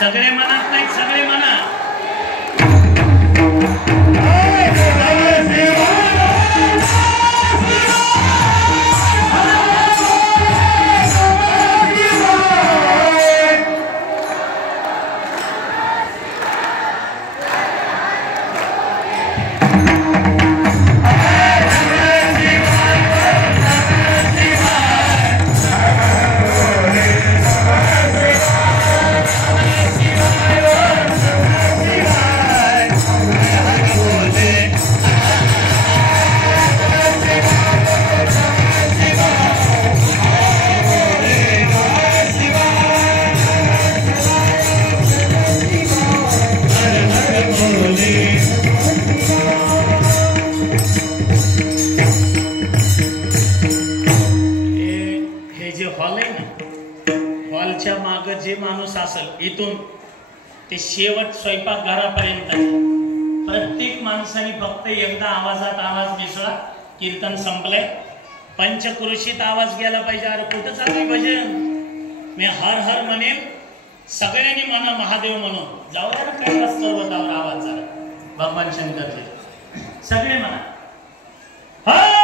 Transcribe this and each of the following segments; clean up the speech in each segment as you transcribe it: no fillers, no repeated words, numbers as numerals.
सगळे म्हणत नाहीत, सगळे म्हणा. हॉलच्या माग जे माणूस असेल इथून ते शेवट स्वयंपाक घरापर्यंत प्रत्येक माणसाने फक्त एकदा आवाजात आवाज मिसळा. कीर्तन संपलंय. पंचक्रोशीत आवाज गेला पाहिजे. अरे कुठं चालू भजन? मी हर हर म्हणेन, सगळ्यांनी म्हणा महादेव म्हणून जाऊया ना कैलास पर्वतावर आवाज झाला भगवान शंकरचे. सगळे म्हणा हर हर.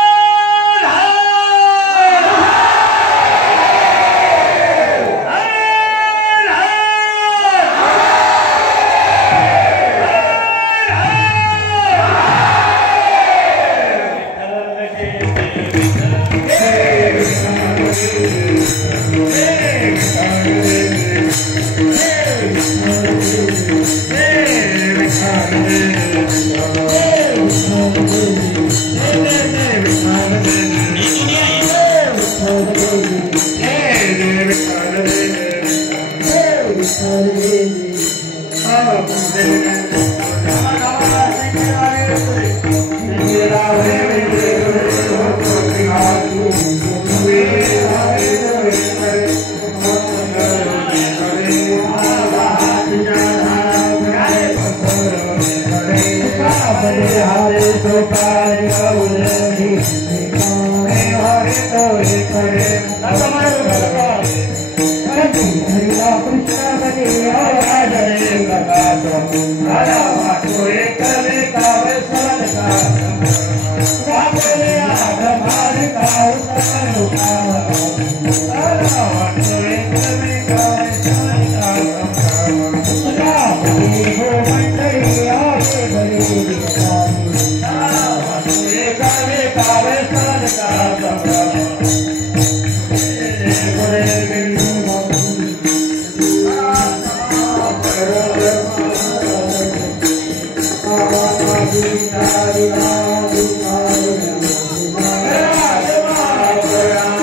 Hare